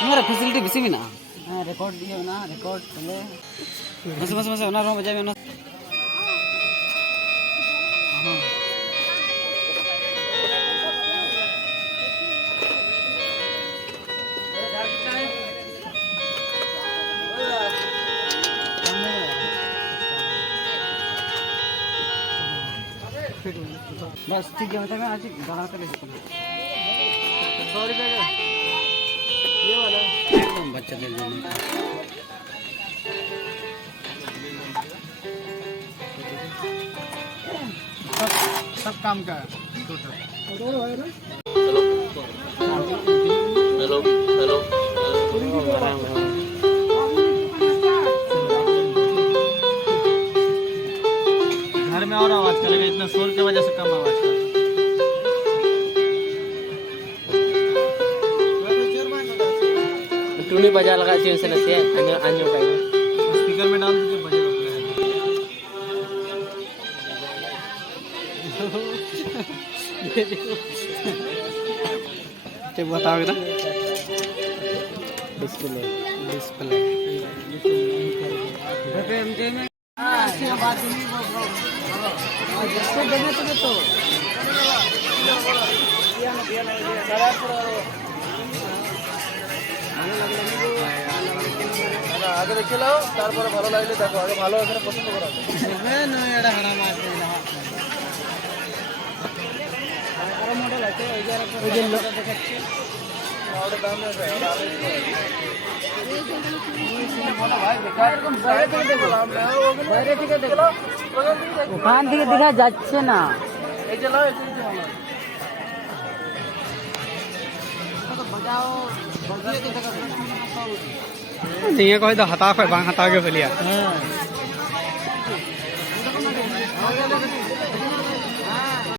तुम्हारा फैसिलिटी बेसी में ना हां रिकॉर्ड दियो ना रिकॉर्ड चले मस मस मस ना रो बजावे ना हां बस ठीक है मैं आज गाना कर लेता हूं 100 रुपए का ये वाला एकदम बच्चा दे देना सब काम का टोटल हेलो हेलो हेलो घर में और आवाज करेगा इतना शोर की वजह से कम आवाज कर टूनी बजा लगा चाहिए से नसे अन्य का स्पीकर में डाल दीजिए बजेगा ये देखो तो बताओ ना डिस्प्ले डिस्प्ले में बात नहीं देना तुम्हें तो आगे देखे लो তারপর ভালো লাগলে দেখো আগে ভালো এখানে পছন্দ করা হবে না এটা হাড়া মাছ আরো মডেল আছে ওই যে লোকটা দেখাচ্ছে ওটা দাম আছে ওখান থেকে দেখা যাচ্ছে না এই যে नहीं कोई तो हता कोई बांग हता के फलिया